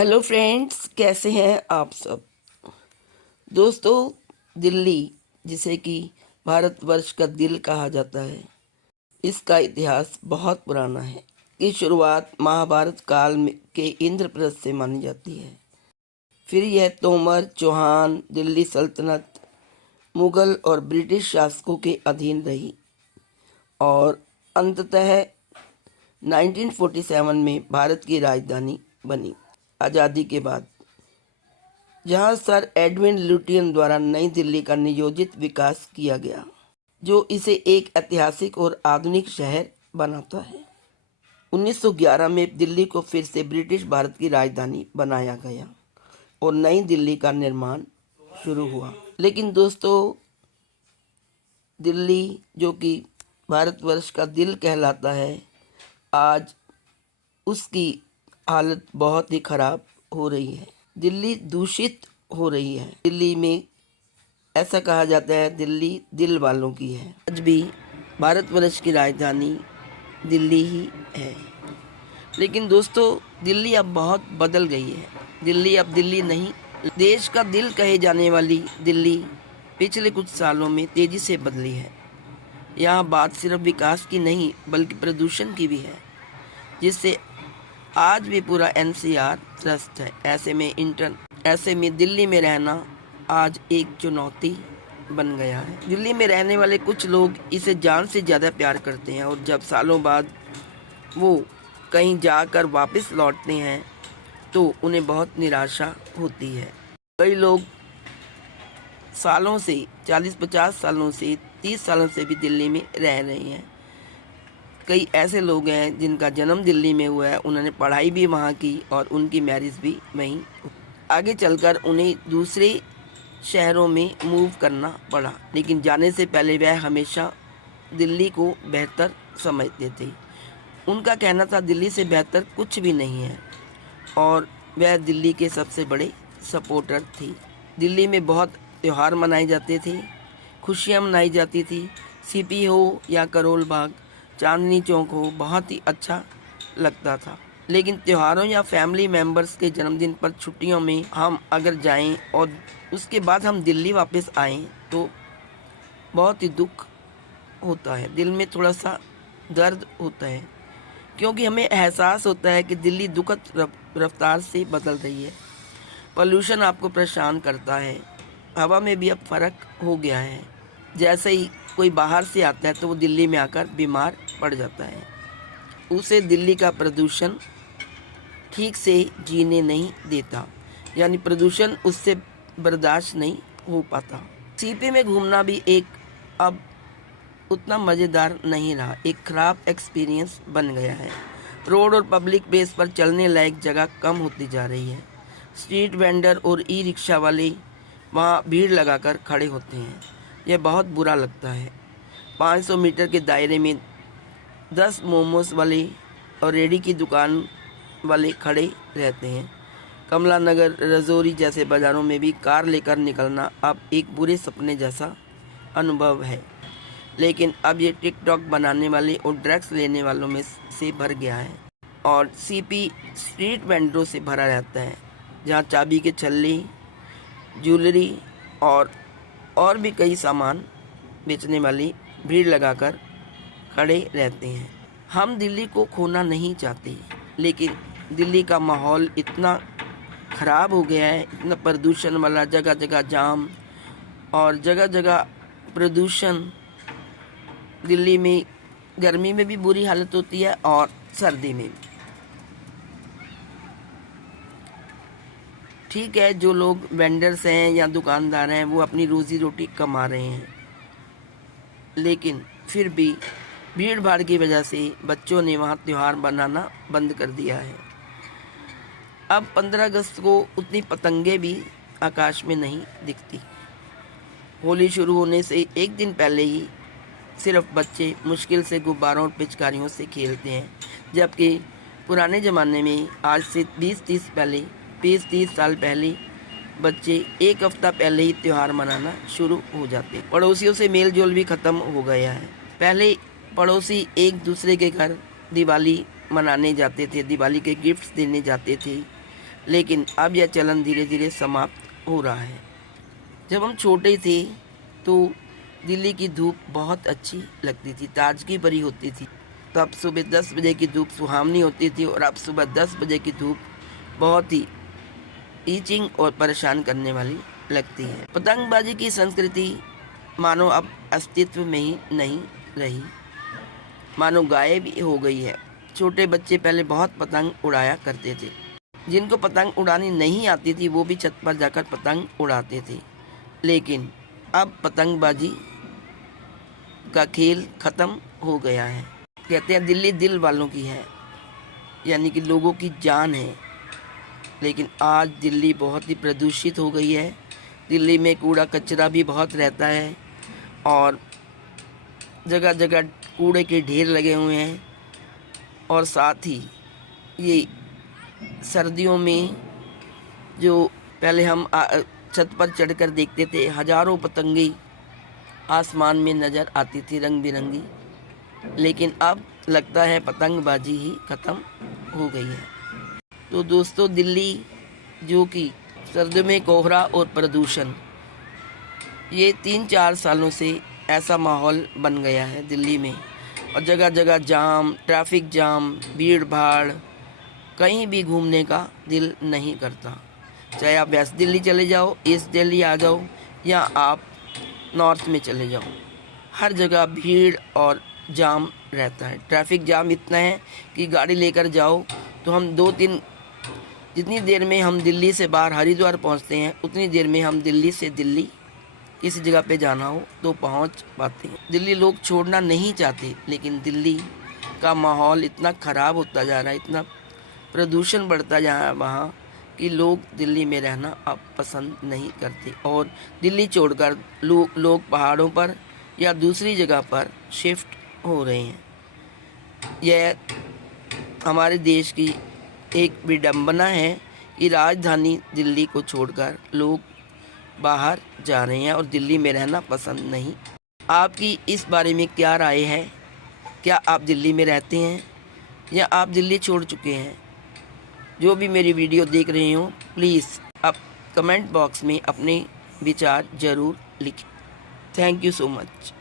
Hello friends, कैसे हैं आप सब। दोस्तों, दिल्ली जिसे कि भारतवर्ष का दिल कहा जाता है, इसका इतिहास बहुत पुराना है। की शुरुआत महाभारत काल में के इंद्रप्रस्थ से मानी जाती है। फिर यह तोमर, चौहान, दिल्ली सल्तनत, मुगल और ब्रिटिश शासकों के अधीन रही और अंततः 1947 में भारत की राजधानी बनी। आज़ादी के बाद जहां सर एडविन लुटियन द्वारा नई दिल्ली का नियोजित विकास किया गया, जो इसे एक ऐतिहासिक और आधुनिक शहर बनाता है। 1911 में दिल्ली को फिर से ब्रिटिश भारत की राजधानी बनाया गया और नई दिल्ली का निर्माण शुरू हुआ। लेकिन दोस्तों, दिल्ली जो कि भारतवर्ष का दिल कहलाता है, आज उसकी हालत बहुत ही खराब हो रही है। दिल्ली दूषित हो रही है। दिल्ली में ऐसा कहा जाता है, दिल्ली दिल वालों की है। आज भी भारतवर्ष की राजधानी दिल्ली ही है। लेकिन दोस्तों, दिल्ली अब बहुत बदल गई है। दिल्ली अब दिल्ली नहीं, देश का दिल कहे जाने वाली दिल्ली पिछले कुछ सालों में तेजी से बदली है। यहाँ बात सिर्फ विकास की नहीं बल्कि प्रदूषण की भी है, जिससे आज भी पूरा एनसीआर त्रस्त है। ऐसे में दिल्ली में रहना आज एक चुनौती बन गया है। दिल्ली में रहने वाले कुछ लोग इसे जान से ज़्यादा प्यार करते हैं और जब सालों बाद वो कहीं जाकर वापस लौटते हैं तो उन्हें बहुत निराशा होती है। कई लोग सालों से 40-50 सालों से 30 सालों से भी दिल्ली में रह रहे हैं। कई ऐसे लोग हैं जिनका जन्म दिल्ली में हुआ है, उन्होंने पढ़ाई भी वहाँ की और उनकी मैरिज भी वहीं। आगे चलकर उन्हें दूसरे शहरों में मूव करना पड़ा, लेकिन जाने से पहले वह हमेशा दिल्ली को बेहतर समझते थे। उनका कहना था दिल्ली से बेहतर कुछ भी नहीं है और वह दिल्ली के सबसे बड़े सपोर्टर थे। दिल्ली में बहुत त्यौहार मनाए जाते थे, खुशियाँ मनाई जाती थी। सीपी हो या करोल बाग, चांदनी चौक हो, बहुत ही अच्छा लगता था। लेकिन त्योहारों या फैमिली मेम्बर्स के जन्मदिन पर छुट्टियों में हम अगर जाएं और उसके बाद हम दिल्ली वापस आएं तो बहुत ही दुख होता है। दिल में थोड़ा सा दर्द होता है, क्योंकि हमें एहसास होता है कि दिल्ली दुखद रफ्तार से बदल रही है। पोल्यूशन आपको परेशान करता है। हवा में भी अब फ़र्क हो गया है। जैसे ही कोई बाहर से आता है तो वो दिल्ली में आकर बीमार पड़ जाता है। उसे दिल्ली का प्रदूषण ठीक से जीने नहीं देता, यानी प्रदूषण उससे बर्दाश्त नहीं हो पाता। सीपी में घूमना भी एक अब उतना मज़ेदार नहीं रहा, एक ख़राब एक्सपीरियंस बन गया है। रोड और पब्लिक प्लेस पर चलने लायक जगह कम होती जा रही है। स्ट्रीट वेंडर और ई रिक्शा वाले वहाँ भीड़ लगाकर खड़े होते हैं। यह बहुत बुरा लगता है। 500 मीटर के दायरे में 10 मोमोस वाले और रेडी की दुकान वाले खड़े रहते हैं। कमला नगर, रजौरी जैसे बाज़ारों में भी कार लेकर निकलना अब एक बुरे सपने जैसा अनुभव है। लेकिन अब ये टिकटॉक बनाने वाले और ड्रग्स लेने वालों में से भर गया है और सीपी स्ट्रीट वेंडरों से भरा रहता है, जहाँ चाबी के छल्ले, ज्वेलरी और भी कई सामान बेचने वाली भीड़ लगाकर खड़े रहते हैं। हम दिल्ली को खोना नहीं चाहते, लेकिन दिल्ली का माहौल इतना ख़राब हो गया है, इतना प्रदूषण वाला, जगह जगह जाम और जगह जगह प्रदूषण। दिल्ली में गर्मी में भी बुरी हालत होती है और सर्दी में भी। ठीक है, जो लोग वेंडर्स हैं या दुकानदार हैं वो अपनी रोज़ी रोटी कमा रहे हैं, लेकिन फिर भी भीड़ भाड़ की वजह से बच्चों ने वहाँ त्यौहार बनाना बंद कर दिया है। अब 15 अगस्त को उतनी पतंगे भी आकाश में नहीं दिखती। होली शुरू होने से एक दिन पहले ही सिर्फ बच्चे मुश्किल से गुब्बारों और पिचकारियों से खेलते हैं, जबकि पुराने ज़माने में आज से 20-30 साल पहले बच्चे एक हफ्ता पहले ही त्यौहार मनाना शुरू हो जाते। पड़ोसियों से मेल जोल भी ख़त्म हो गया है। पहले पड़ोसी एक दूसरे के घर दिवाली मनाने जाते थे, दिवाली के गिफ्ट्स देने जाते थे, लेकिन अब यह चलन धीरे धीरे समाप्त हो रहा है। जब हम छोटे थे तो दिल्ली की धूप बहुत अच्छी लगती थी, ताजगी भरी होती थी। तब सुबह 10 बजे की धूप सुहावनी होती थी और अब सुबह 10 बजे की धूप बहुत ही ईचिंग और परेशान करने वाली लगती है। पतंगबाजी की संस्कृति मानो अब अस्तित्व में ही नहीं रही, मानो गायब ही हो गई है। छोटे बच्चे पहले बहुत पतंग उड़ाया करते थे। जिनको पतंग उड़ानी नहीं आती थी वो भी छत पर जाकर पतंग उड़ाते थे। लेकिन अब पतंगबाजी का खेल ख़त्म हो गया है। कहते हैं दिल्ली दिल वालों की है, यानी कि लोगों की जान है। लेकिन आज दिल्ली बहुत ही प्रदूषित हो गई है। दिल्ली में कूड़ा कचरा भी बहुत रहता है और जगह जगह कूड़े के ढेर लगे हुए हैं। और साथ ही ये सर्दियों में जो पहले हम छत पर चढ़कर देखते थे, हज़ारों पतंगे आसमान में नज़र आती थी रंग बिरंगी। लेकिन अब लगता है पतंगबाजी ही ख़त्म हो गई है। तो दोस्तों, दिल्ली जो कि सर्दियों में कोहरा और प्रदूषण, ये 3-4 सालों से ऐसा माहौल बन गया है दिल्ली में। और जगह जगह जाम, ट्रैफिक जाम, भीड़ भाड़, कहीं भी घूमने का दिल नहीं करता। चाहे आप वेस्ट दिल्ली चले जाओ, ईस्ट दिल्ली आ जाओ या आप नॉर्थ में चले जाओ, हर जगह भीड़ और जाम रहता है। ट्रैफिक जाम इतना है कि गाड़ी लेकर जाओ तो हम 2-3, जितनी देर में हम दिल्ली से बाहर हरिद्वार पहुंचते हैं उतनी देर में हम दिल्ली से दिल्ली किसी जगह पे जाना हो तो पहुंच पाते हैं। दिल्ली लोग छोड़ना नहीं चाहते, लेकिन दिल्ली का माहौल इतना ख़राब होता जा रहा है, इतना प्रदूषण बढ़ता जा रहा है वहाँ कि लोग दिल्ली में रहना अब पसंद नहीं करते। और दिल्ली छोड़कर लोग पहाड़ों पर या दूसरी जगह पर शिफ्ट हो रहे हैं। यह हमारे देश की एक विडंबना है कि राजधानी दिल्ली को छोड़कर लोग बाहर जा रहे हैं और दिल्ली में रहना पसंद नहीं। आपकी इस बारे में क्या राय है? क्या आप दिल्ली में रहते हैं या आप दिल्ली छोड़ चुके हैं? जो भी मेरी वीडियो देख रहे हो, प्लीज़ आप कमेंट बॉक्स में अपने विचार ज़रूर लिखें। Thank you so much.